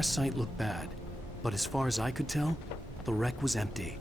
crash site looked bad, but as far as I could tell, the wreck was empty.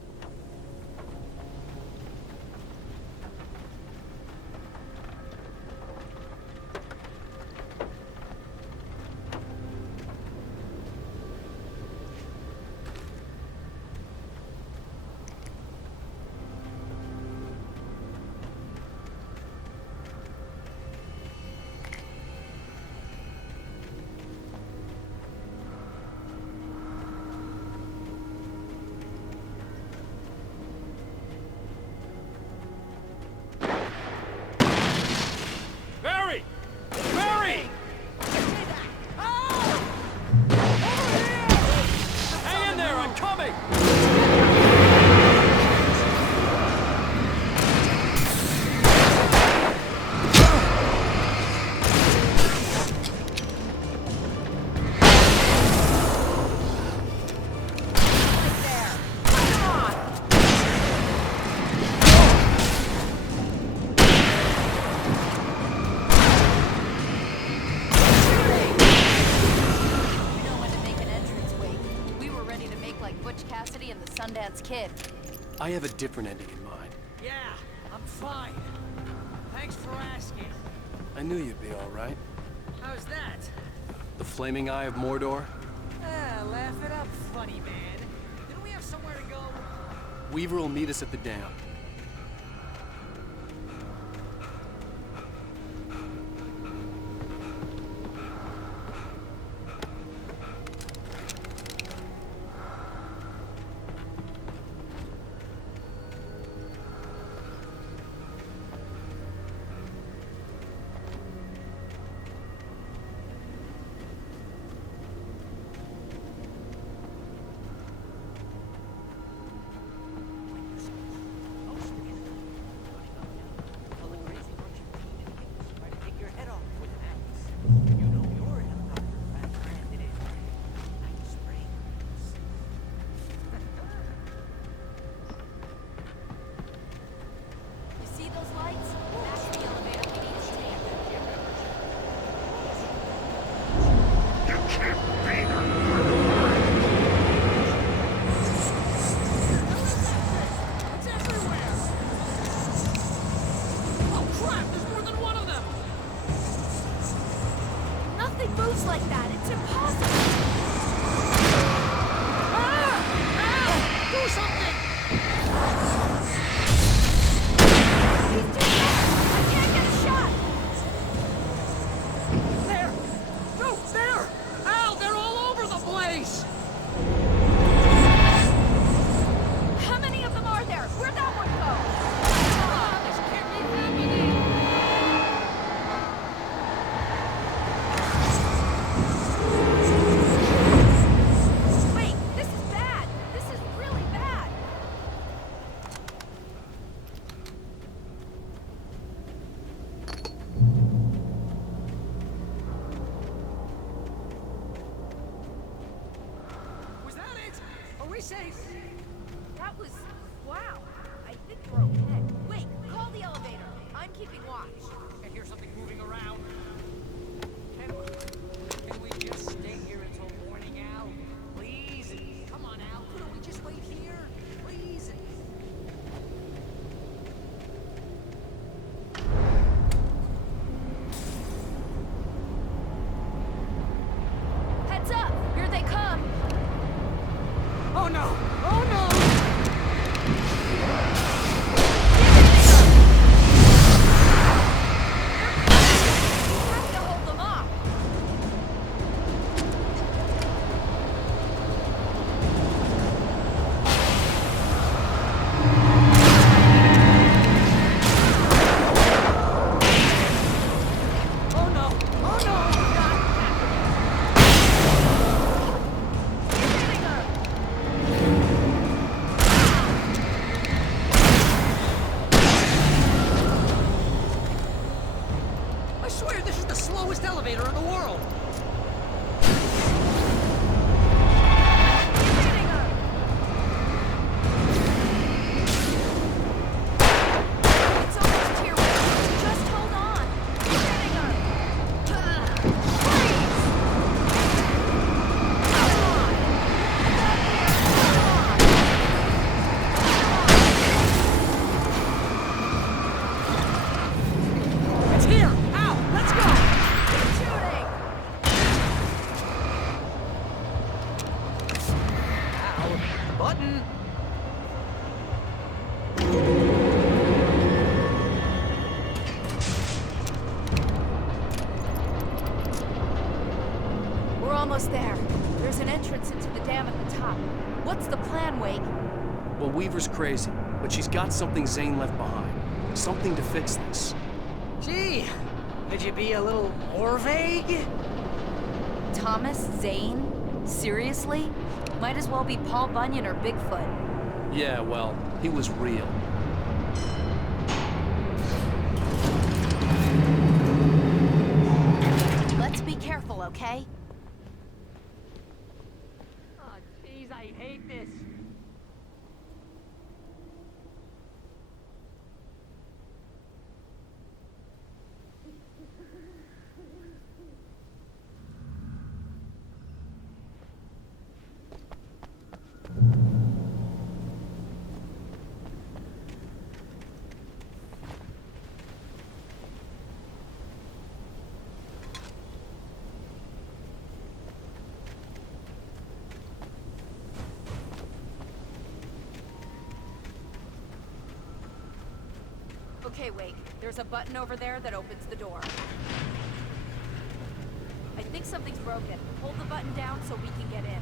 Kid. I have a different ending in mind. Yeah, I'm fine. Thanks for asking. I knew you'd be all right. How's that? The flaming eye of Mordor? Laugh it up, funny man. Didn't we have somewhere to go? Weaver will meet us at the dam. Safe. That was... wow. I think we're okay. Wait, call the elevator. I'm keeping watch. I hear something moving around. Can we just stay here until morning, Al? Please? Come on, Al. Couldn't we just wait here? Please? Heads up! Here they come! Oh no! Oh no! We have to hold them off. Oh no! Oh no! I swear this is the slowest elevator in the world! It's almost here. Just hold on. Freeze! almost there. There's an entrance into the dam at the top. What's the plan, Wake? Well, Weaver's crazy, but she's got something Zane left behind. Something to fix this. Gee, could you be a little more vague? Thomas Zane? Seriously? Might as well be Paul Bunyan or Bigfoot. Yeah, well, he was real. Let's be careful, okay? Oh, jeez, I hate this. Okay, Wake. There's a button over there that opens the door. I think something's broken. Hold the button down so we can get in.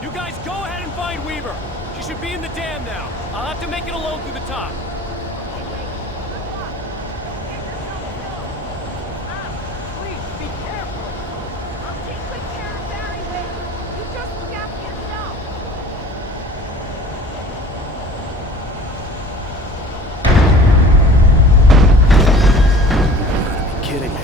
You guys go ahead and find Weaver. She should be in the dam now. I'll have to make it alone through the top. Please, be careful. I'll take good care of Barry, Wake. You just look after yourself. You gotta be kidding me.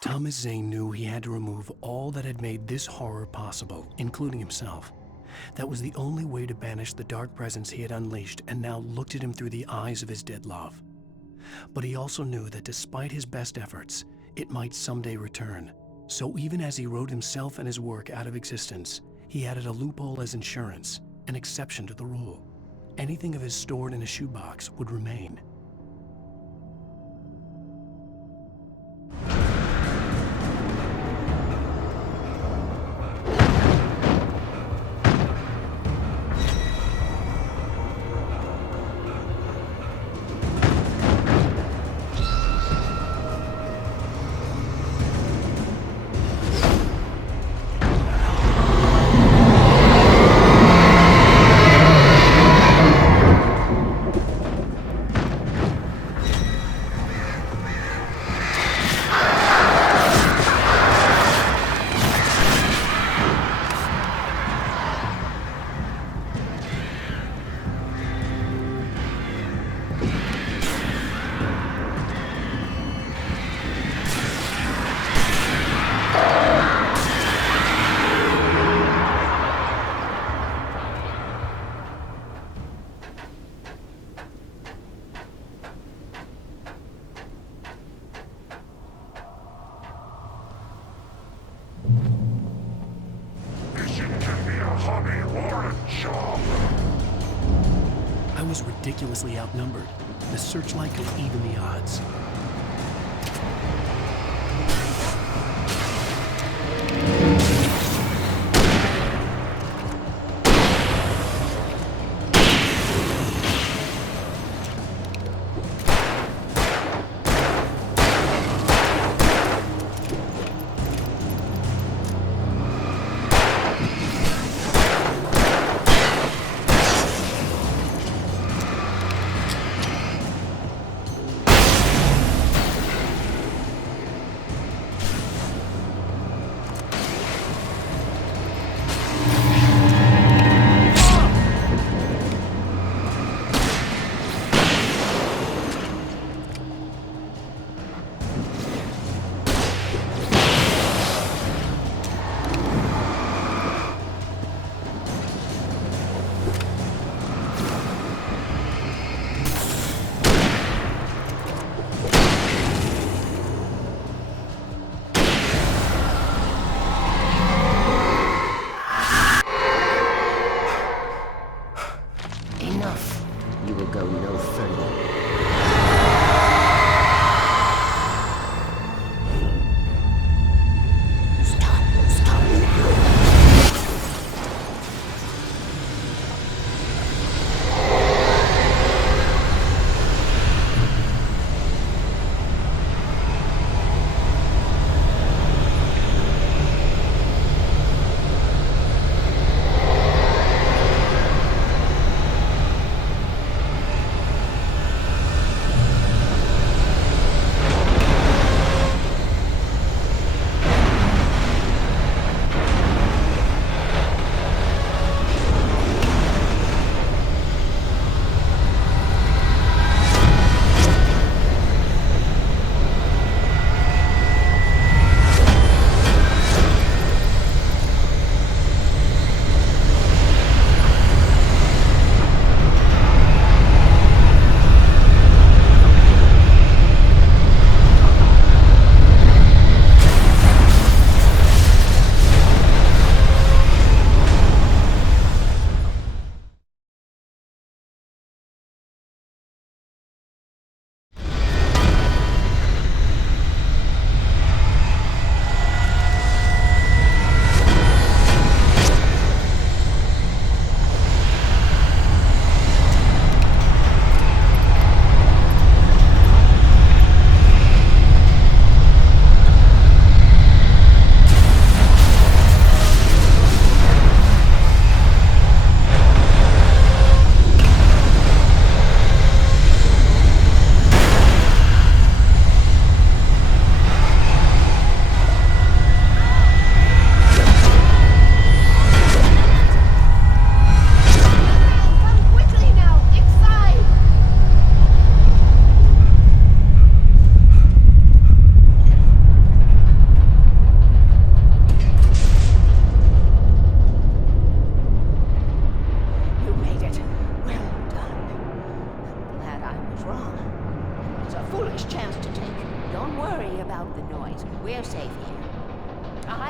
Thomas Zane knew he had to remove all that had made this horror possible, including himself. That was the only way to banish the dark presence he had unleashed and now looked at him through the eyes of his dead love. But he also knew that despite his best efforts, it might someday return. So even as he wrote himself and his work out of existence, he added a loophole as insurance, an exception to the rule. Anything of his stored in a shoebox would remain. I was ridiculously outnumbered. The searchlight could even the odds.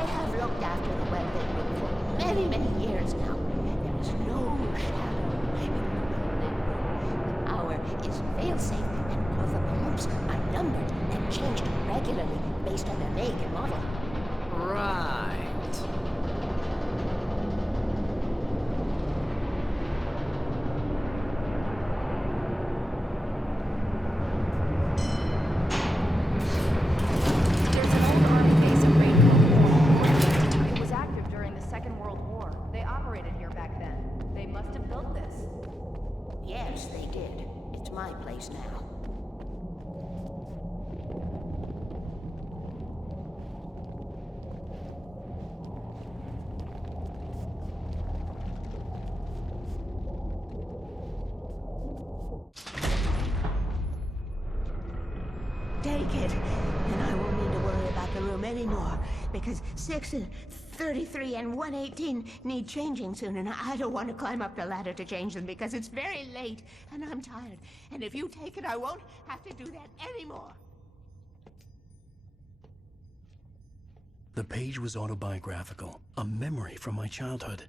have looked after the well-lit room for many, many years now. There is no shadow in the well-lit room. The power is fail-safe, and all the bulbs are numbered and changed regularly based on their make and model. Right. There's an old army base at Rainbow. It was active during the Second World War. They operated here back then. They must have built this. Yes, they did. It's my place now. Take it, and I won't need to worry about the room anymore, because 6 and 33 and 118 need changing soon, and I don't want to climb up the ladder to change them because it's very late, and I'm tired. And if you take it, I won't have to do that anymore. The page was autobiographical, a memory from my childhood.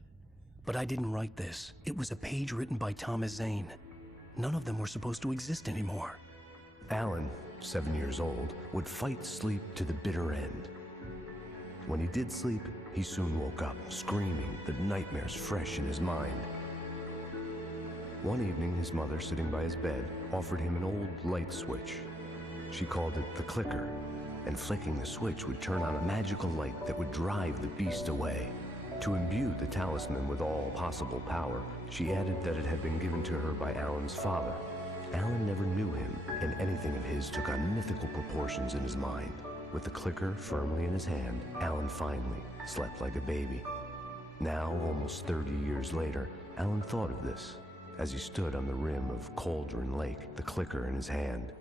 But I didn't write this. It was a page written by Thomas Zane. None of them were supposed to exist anymore. Alan, 7 years old, would fight sleep to the bitter end. When he did sleep, he soon woke up, screaming, the nightmares fresh in his mind. One evening, his mother, sitting by his bed, offered him an old light switch. She called it the clicker, and flicking the switch would turn on a magical light that would drive the beast away. To imbue the talisman with all possible power, she added that it had been given to her by Alan's father. Alan never knew him, and anything of his took on mythical proportions in his mind. With the clicker firmly in his hand, Alan finally slept like a baby. Now, almost 30 years later, Alan thought of this as he stood on the rim of Cauldron Lake, the clicker in his hand.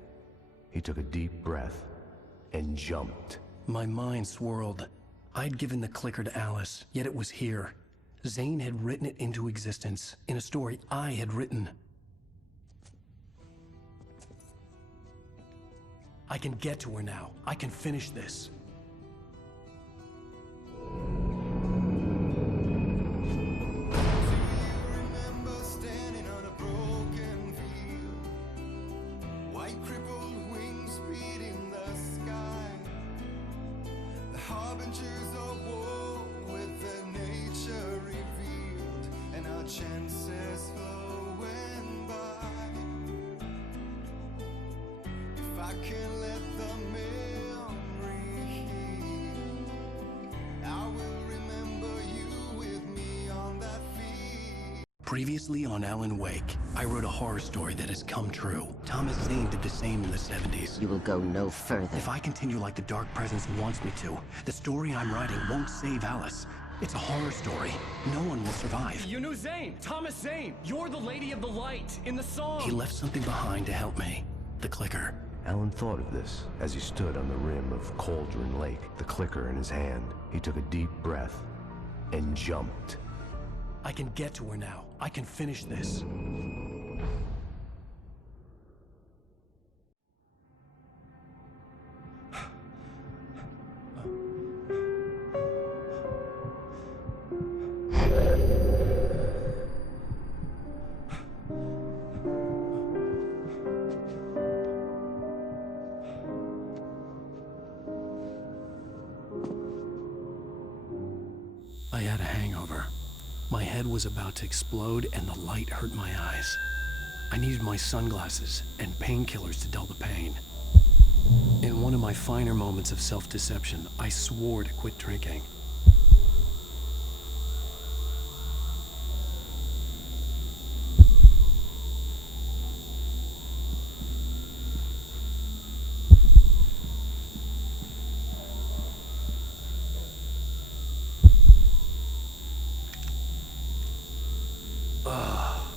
He took a deep breath and jumped. My mind swirled. I'd given the clicker to Alice, yet it was here. Zane had written it into existence, in a story I had written. I can get to her now. I can finish this. Remember standing on a broken field, white crippled wings beating the sky, the harbingers of war with their nature revealed, and our chances flowing by. If I can let the memory heal, I will remember you with me on that field. Previously on Alan Wake, I wrote a horror story that has come true. Thomas Zane did the same in the 70s. You will go no further. If I continue like the Dark Presence wants me to, the story I'm writing won't save Alice. It's a horror story. No one will survive. You knew Zane! Thomas Zane! You're the Lady of the Light in the song! He left something behind to help me. The clicker. Alan thought of this as he stood on the rim of Cauldron Lake, the clicker in his hand. He took a deep breath and jumped. I can get to her now. I can finish this. I had a hangover. My head was about to explode and the light hurt my eyes. I needed my sunglasses and painkillers to dull the pain. In one of my finer moments of self-deception, I swore to quit drinking.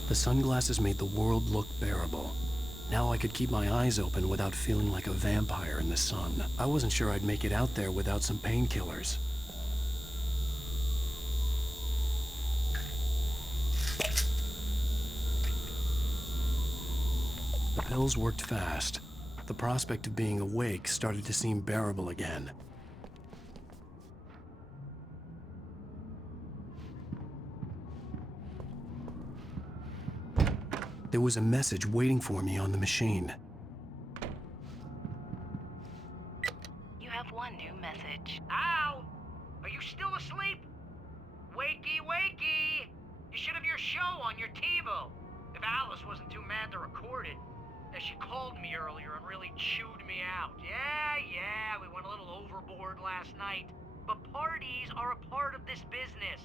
The sunglasses made the world look bearable. Now I could keep my eyes open without feeling like a vampire in the sun. I wasn't sure I'd make it out there without some painkillers. The pills worked fast. The prospect of being awake started to seem bearable again. There was a message waiting for me on the machine. You have one new message. Al! Are you still asleep? Wakey, wakey! You should have your show on your TiVo. If Alice wasn't too mad to record it. She called me earlier and really chewed me out. Yeah, we went a little overboard last night. But parties are a part of this business.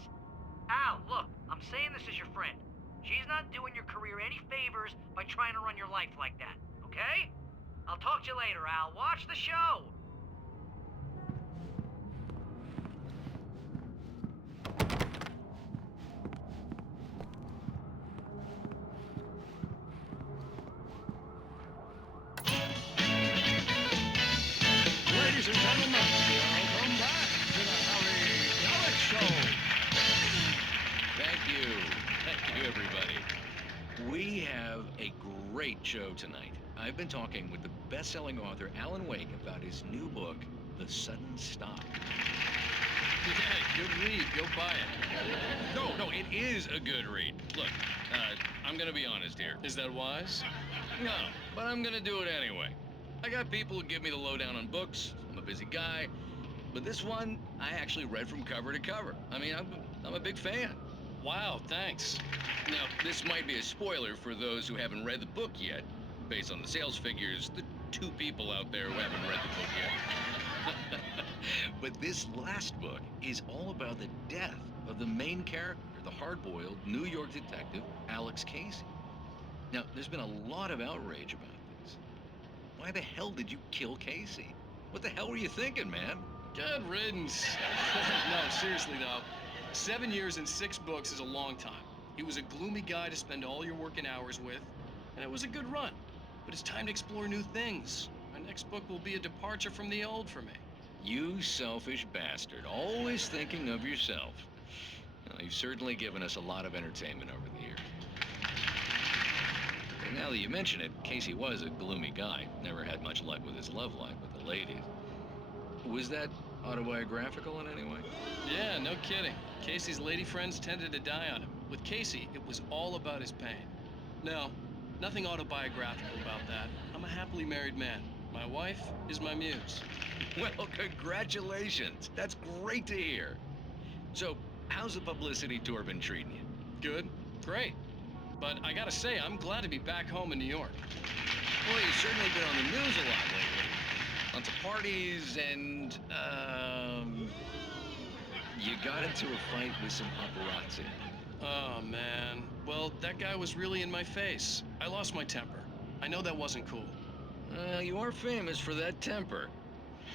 Al, look, I'm saying this as your friend. She's not doing your career any favors by trying to run your life like that, okay? I'll talk to you later, Al. Watch the show. Ladies and gentlemen, welcome back to the Harry Gallic Show. Thank you. Thank you, everybody. We have a great show tonight. I've been talking with the best-selling author Alan Wake about his new book, The Sudden Stop. Yeah, good read. Go buy it. No, it is a good read. Look, I'm gonna be honest here. Is that wise? No, but I'm gonna do it anyway. I got people who give me the lowdown on books. I'm a busy guy. But this one, I actually read from cover to cover. I mean, I'm a big fan. Wow, thanks. Now, this might be a spoiler for those who haven't read the book yet. Based on the sales figures, the 2 people out there who haven't read the book yet. But this last book is all about the death of the main character, the hard-boiled New York detective, Alex Casey. Now, there's been a lot of outrage about this. Why the hell did you kill Casey? What the hell were you thinking, man? Good riddance. No, seriously though. 7 years and 6 books is a long time. He was a gloomy guy to spend all your working hours with, and it was a good run. But it's time to explore new things. My next book will be a departure from the old for me. You selfish bastard, always thinking of yourself. Well, you've certainly given us a lot of entertainment over the years. And now that you mention it, Casey was a gloomy guy. Never had much luck with his love life with the ladies. Was that autobiographical in any way? Yeah, no kidding. Casey's lady friends tended to die on him. With Casey, it was all about his pain. No, nothing autobiographical about that. I'm a happily married man. My wife is my muse. Well, congratulations. That's great to hear. So, how's the publicity tour been treating you? Good, great. But I gotta say, I'm glad to be back home in New York. Well, you've certainly been on the news a lot lately. Lots of parties and, you got into a fight with some paparazzi. Oh, man. Well, that guy was really in my face. I lost my temper. I know that wasn't cool. You are famous for that temper.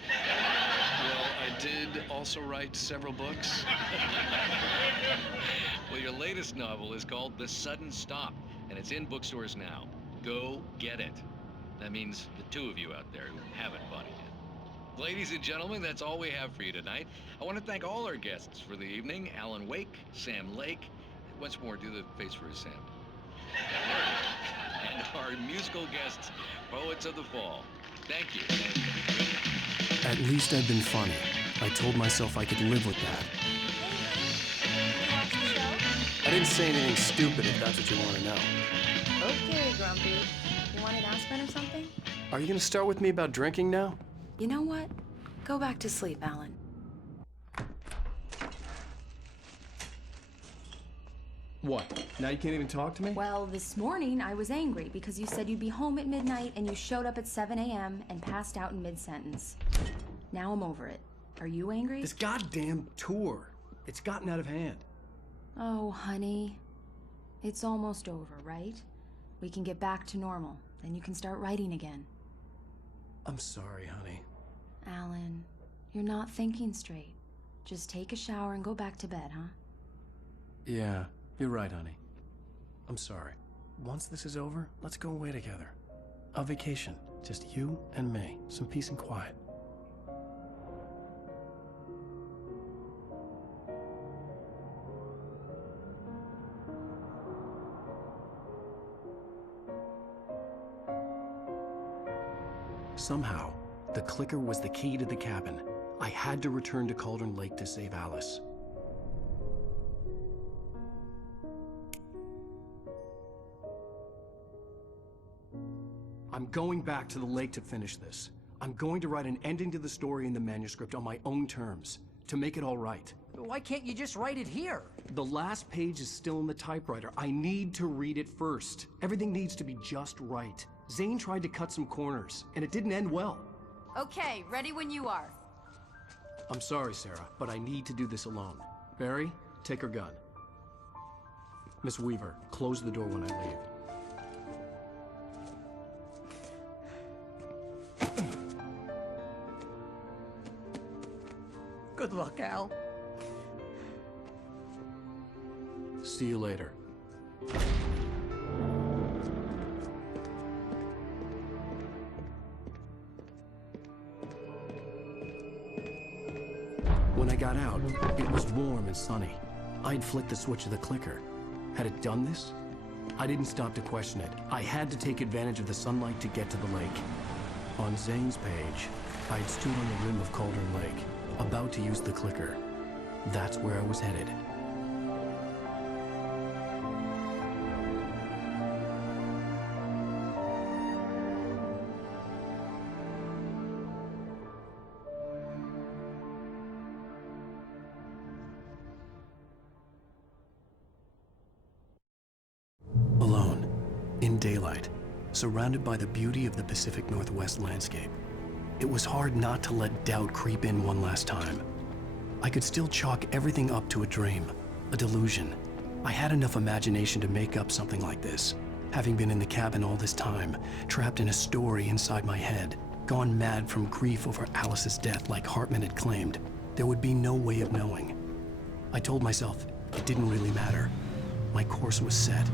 Well, I did also write several books. Well, your latest novel is called The Sudden Stop, and it's in bookstores now. Go get it. That means the 2 of you out there who haven't bought it yet. Ladies and gentlemen, that's all we have for you tonight. I want to thank all our guests for the evening. Alan Wake, Sam Lake. Once more, do the face for his Sam. And our musical guests, Poets of the Fall. Thank you. At least I've been funny. I told myself I could live with that. Watch the show? I didn't say anything stupid if that's what you want to know. Okay, Grumpy. You want an aspirin or something? Are you going to start with me about drinking now? You know what? Go back to sleep, Alan. What? Now you can't even talk to me? Well, this morning I was angry because you said you'd be home at midnight and you showed up at 7 a.m. and passed out in mid-sentence. Now I'm over it. Are you angry? This goddamn tour. It's gotten out of hand. Oh, honey. It's almost over, right? We can get back to normal. Then you can start writing again. I'm sorry, honey. Alan, you're not thinking straight. Just take a shower and go back to bed, huh? Yeah, you're right, honey. I'm sorry. Once this is over, let's go away together. A vacation. Just you and me. Some peace and quiet. Somehow, the clicker was the key to the cabin. I had to return to Cauldron Lake to save Alice. I'm going back to the lake to finish this. I'm going to write an ending to the story in the manuscript on my own terms, to make it all right. Why can't you just write it here? The last page is still in the typewriter. I need to read it first. Everything needs to be just right. Zane tried to cut some corners, and it didn't end well. Okay, ready when you are. I'm sorry, Sarah, but I need to do this alone. Barry, take her gun. Miss Weaver, close the door when I leave. Good luck, Al. See you later. When I got out, it was warm and sunny. I'd flicked the switch of the clicker. Had it done this? I didn't stop to question it. I had to take advantage of the sunlight to get to the lake. On Zane's page, I'd stood on the rim of Cauldron Lake, about to use the clicker. That's where I was headed. Alone, in daylight, surrounded by the beauty of the Pacific Northwest landscape, it was hard not to let doubt creep in one last time. I could still chalk everything up to a dream, a delusion. I had enough imagination to make up something like this, having been in the cabin all this time, trapped in a story inside my head, gone mad from grief over Alice's death like Hartman had claimed. There would be no way of knowing. I told myself it didn't really matter. My course was set.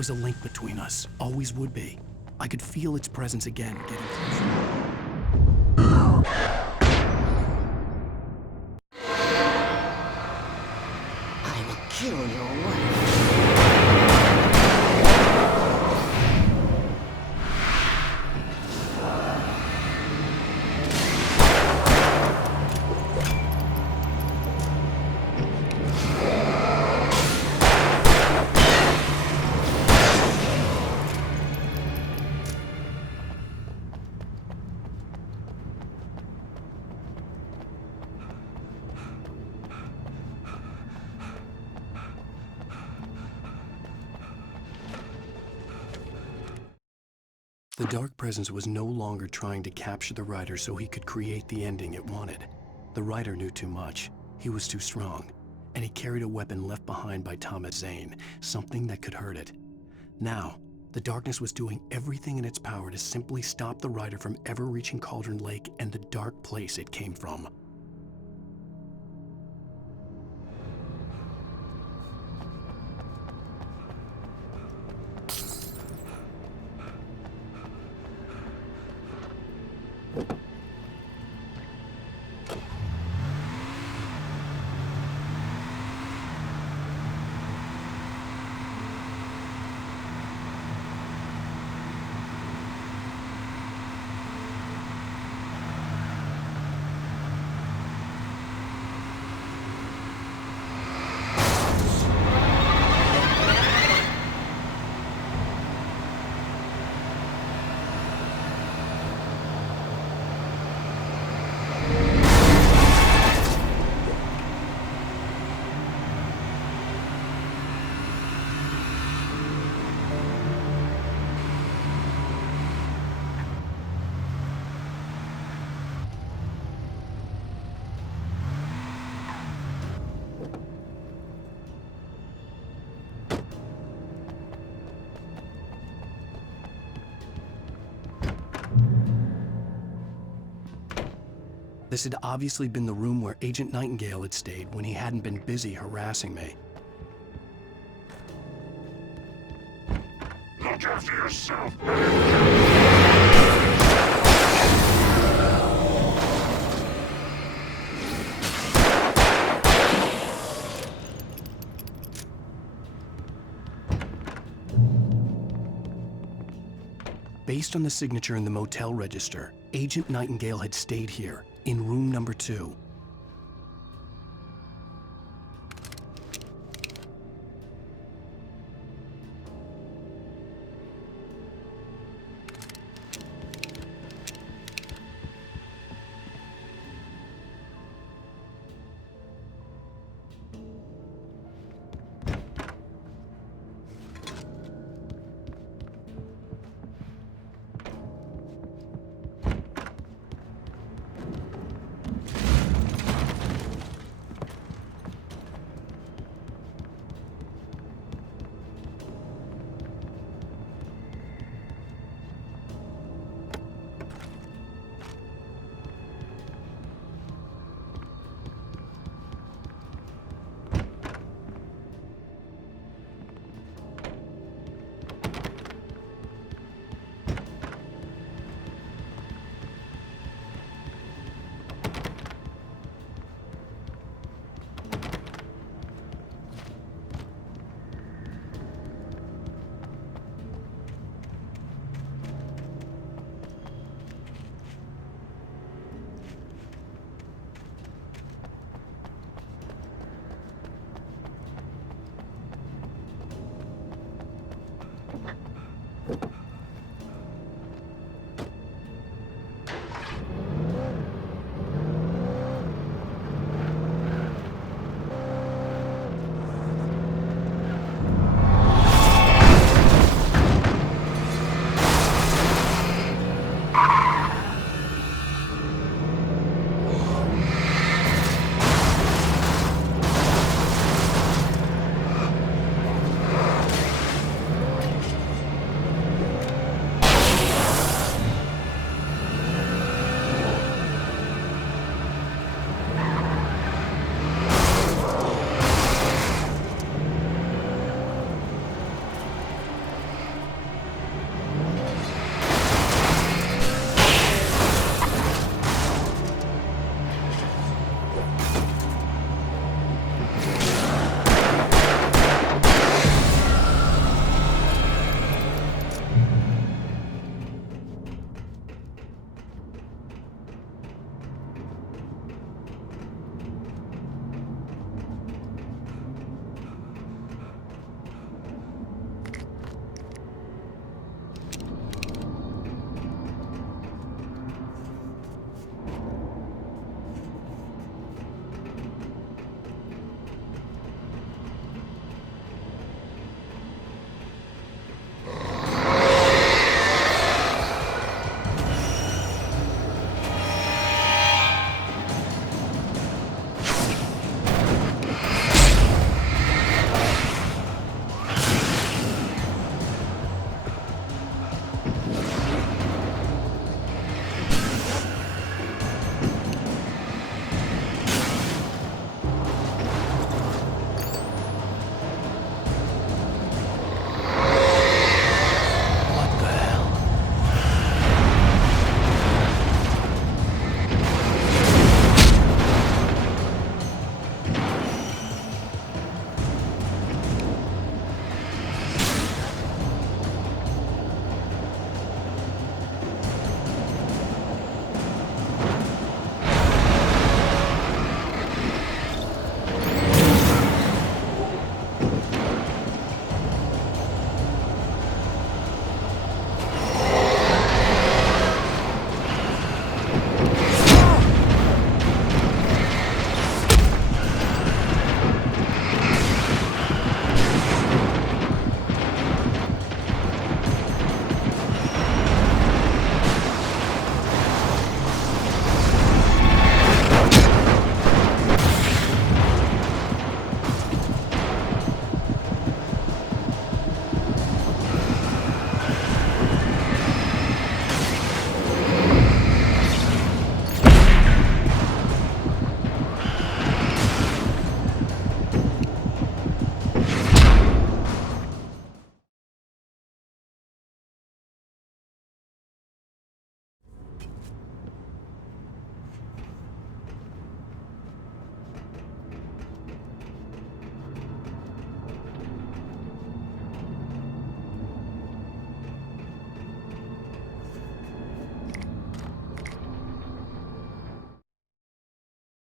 was a link between us, always would be. I could feel its presence again, getting closer. I will kill your wife. The Dark Presence was no longer trying to capture the writer so he could create the ending it wanted. The writer knew too much. He was too strong. And he carried a weapon left behind by Thomas Zane, something that could hurt it. Now, the darkness was doing everything in its power to simply stop the writer from ever reaching Cauldron Lake and the dark place it came from. This had obviously been the room where Agent Nightingale had stayed when he hadn't been busy harassing me. Look after yourself, Based on the signature in the motel register, Agent Nightingale had stayed here, in room number 2.